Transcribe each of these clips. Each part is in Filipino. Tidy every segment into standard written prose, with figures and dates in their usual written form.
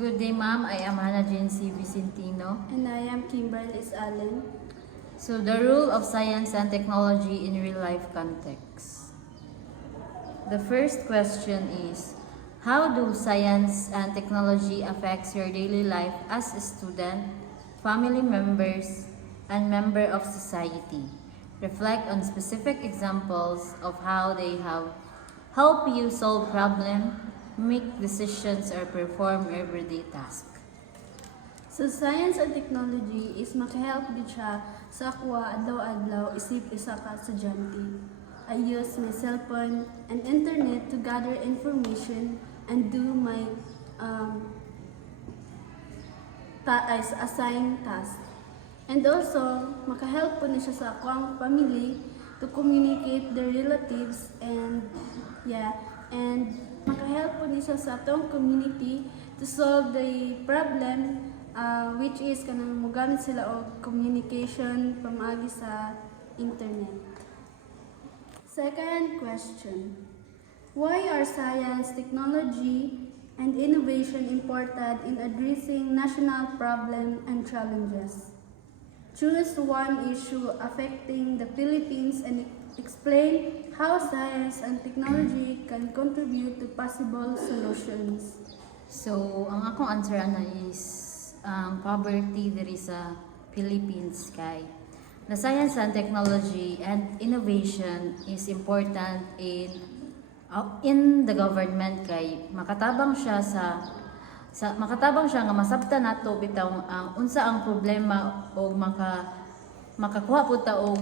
Good day, ma'am. I am Hannah Jane C. Vicentino. And I am Kimberly Allen. So, the role of science and technology in real-life context. The first question is, how do science and technology affects your daily life as a student, family members, and member of society? Reflect on specific examples of how they have helped you solve problems, make decisions, or perform everyday tasks. So science and technology is makahelp gid siya sa akwa adlaw-adlaw isip isa ka estudyante. I use my cellphone and internet to gather information and do my assigned tasks. And also, makahelp po na siya sa akong family to communicate their relatives and makahelp po niya sa atong community to solve the problem which is kanang mogamit sila og communication pamaagi sa internet. Second question. Why are science, technology, and innovation important in addressing national problems and challenges? Choose one issue affecting the Philippines and explain how science and technology can contribute to possible solutions. So, ang akong answer ana is ang poverty diri sa Philippines kay the science and technology and innovation is important in the government kay makatabang siya makatabang siya nga masabtan nato bitaw ang unsa ang problema o makakuha po ta og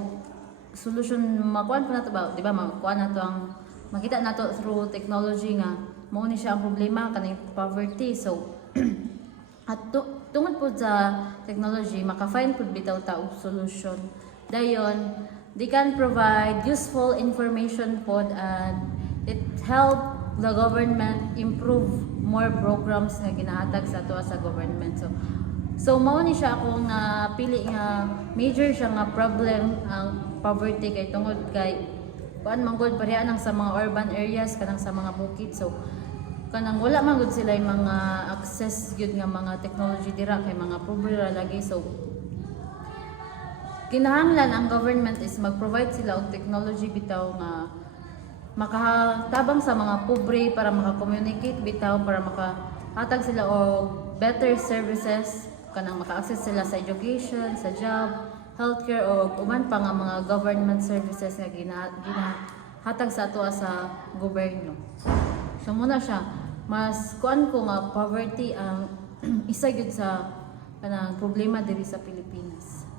solution makuan po nato ba di ba makuha nato ang makita nato through technology nga mao ni siya ang problema kaning poverty. So at tungod po sa technology maka-find pud bitaw ta og solution dayon they can provide useful information pod and it help the government improve more programs nga ginahatag sa ato sa government. So mao ni siya akong pili nga major siya nga problem ang poverty kay tungod kay kuan manggod pareha nang sa mga urban areas kanang sa mga bukid. So kanang wala man gud sila yung mga access gyud nga mga technology dira kay mga pobre ra lagi. So kinahanglan ang government is mag-provide sila og technology bitaw nga makatabang sa mga pobre para maka-communicate bitaw para makahatag sila og better services kanang maka-access sila sa education, sa job, healthcare o uman pa nga mga government services nga ginahatag sa ato sa gobyerno. So muna siya mas kuan ko nga poverty ang isa gyud sa kanang problema diri sa Pilipinas.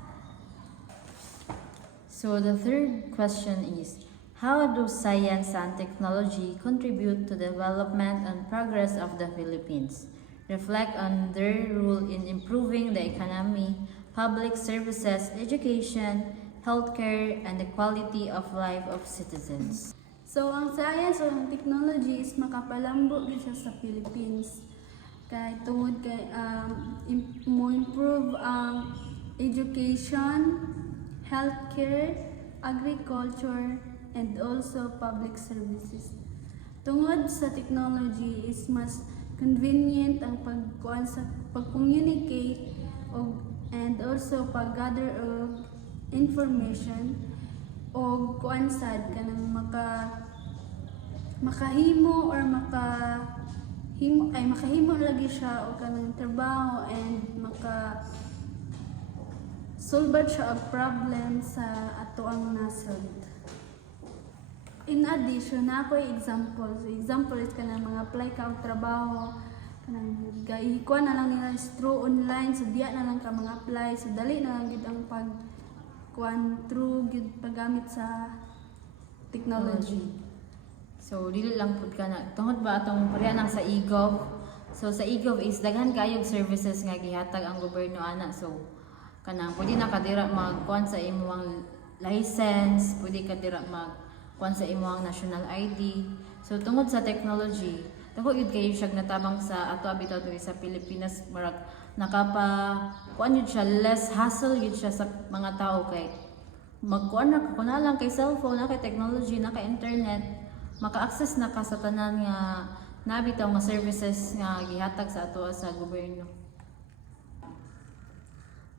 So the third question is, how do science and technology contribute to the development and progress of the Philippines? Reflect on their role in improving the economy, public services, education, healthcare, and the quality of life of citizens. So ang science o ang technology is makapalambo din siya sa Philippines. Kay tungod kay mo improve ang education, healthcare, agriculture, and also public services. Tungod sa technology is mas convenient ang pagkuan sa pag-communicate and also pag-gather of information o kuan sad kanang makahimo or makahimo lagi siya o kanang trabaho and solve siya og problem sa ato ang nasod. In addition, na ako example. So, example is kanang mga apply ka og trabaho, kanang gaihikuan na lang nila through online, so diya na lang ka mga apply, so dali na lang gid ang pagkuan through gid paggamit sa technology. So dili lang pud kana tungod ba atong pareha nang sa eGov. So sa eGov is daghan kayog services nga gihatag ang gobyerno ana. So kanang pwede na kadira magkuan sa imong license, pwede kadira kuan sa imong national ID. So tungod sa technology, dako yun kayo siya natabang sa ato abitaw diri sa Pilipinas, marag kuan yun siya less hassle yun siya sa mga tao kay magkuan na lang kay cellphone, na kay technology, na kay internet, maka-access na ka sa tanan nga nabitaw nga services nga gihatag sa ato sa gobyerno.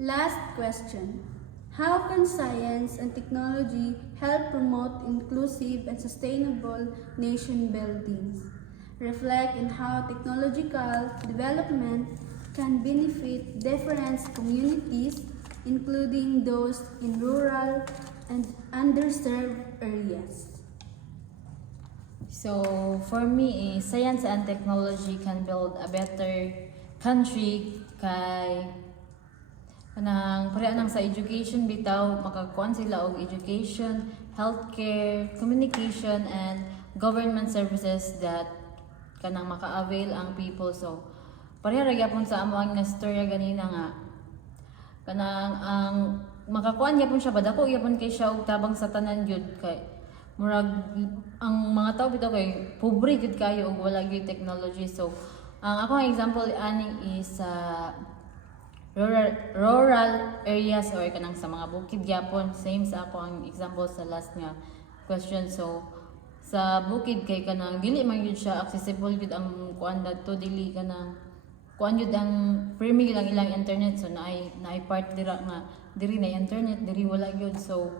Last question. How can science and technology help promote inclusive and sustainable nation buildings? Reflect on how technological development can benefit different communities, including those in rural and underserved areas. So, for me, science and technology can build a better country kay kanang pareha nang sa education bitaw makakuan sila og education, healthcare, communication and government services that kanang maka-avail ang people. So, pareha ra gyapon sa among nga storya ganina nga kanang ang makakuan gyapon siya badako gyapon kay siya og tabang sa tanan gyud kay murag ang mga tao bitaw kay pobre gyud kayo og wala gyud technology. So ang akong example ani is rural areas or kanang sa mga bukid gyapon, same sa ako ang example sa last nga question. So sa bukid kay kanang dili man gyud siya accessible gyud ang kuan dadto, dili kanang kuan gyud ang premium lang ilang internet. So naay part dira nga diri na internet, diri wala gyud. So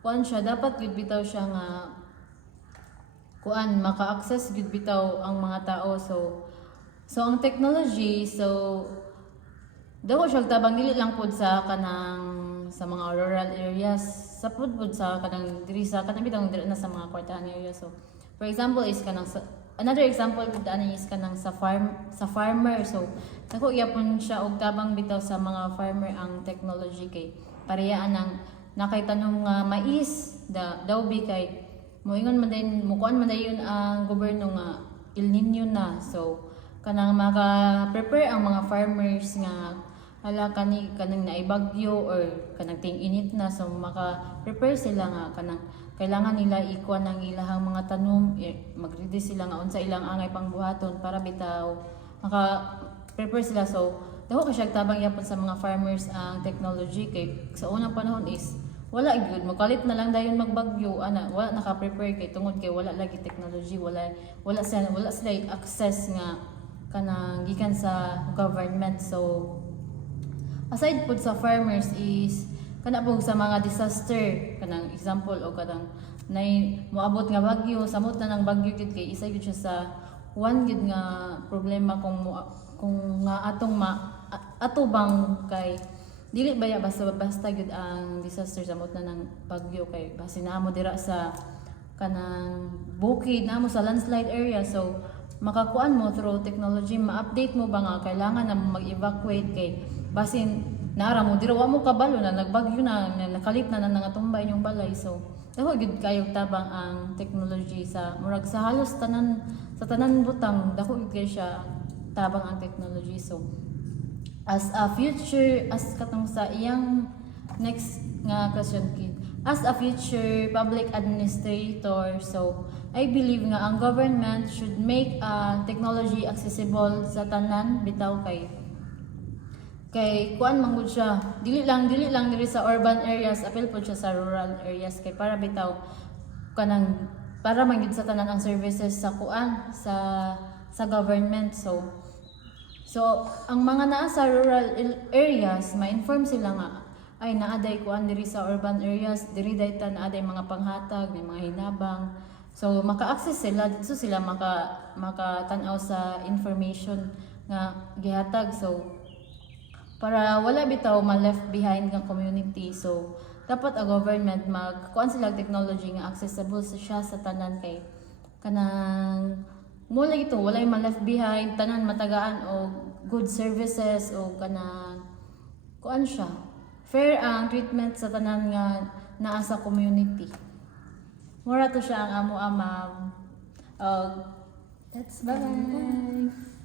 kuan siya dapat gyud bitaw siya nga kuan maka-access gyud bitaw ang mga tao. So ang technology, so daw siya tabang dili lang pud sa kanang sa mga rural areas, sa pud sa kanang diri sa kanang bitaw diri na sa mga kwartahan area. So for example is kanang sa another example pud ani is kanang sa farmer. So dako gyapon siya og tabang bitaw sa mga farmer ang technology kay parehaan ng nakaitanong nga mais daw kay moingon man din mukuan man dayon ang gobyerno nga El Nino na. So kanang maka-prepare ang mga farmers nga hala kanang naibagyo or kanang ting-init na. So maka-prepare sila nga kanang kailangan nila ikuan ang ilahang mga tanom, mag-ready sila nga unsa ilang angay pangbuhaton para bitaw maka-prepare sila. So daw ka siya tabang yapon sa mga farmers ang technology kay sa unang panahon is wala gyud makalit na lang dayon magbagyo ana wala naka-prepare kay tungod kay wala lagi technology, wala sila access nga kanang gikan sa government. So aside pud sa farmers is kana po sa mga disaster kanang example o kanang nay moabot nga bagyo, samot na ng bagyo gid kay isa gid siya sa one gid nga problema kung nga atubang kay dili baya basta gid ang disaster samot na ng bagyo kay basi naamo dira sa kanang bukid naamo sa landslide area. So makakuan mo through technology, ma-update mo ba nga kailangan na mag-evacuate kay basin nara mo dira wa mo kabalo na nagbagyo na nakalit na nangatumba inyong balay. So dako gyud kayo tabang ang technology sa murag sa halos tanan butang dako gyud kay siya tabang ang technology. So as a future as katong sa iyang next nga question kid, as a future public administrator, so I believe nga ang government should make technology accessible sa tanan bitaw kay kuan man gud siya dili lang diri sa urban areas, apil pud siya sa rural areas kay para bitaw kanang para man gid sa tanan ang services sa kuan sa government. So ang mga naa sa rural areas ma-inform sila nga ay naaday kuan diri sa urban areas, diri dayta naaday mga panghatag, may mga hinabang. So maka-access sila dito, sila makatan-aw sa information nga gihatag. So para wala bitaw ma-left behind nga community. So dapat ang government magkuan sila technology nga accessible siya sa tanan kay kanang mula ito walay ma-left behind, tanan matagaan og good services o kanang kuan siya fair ang treatment sa tanan nga naa sa community. Mura to siya ang amo ama. That's bye.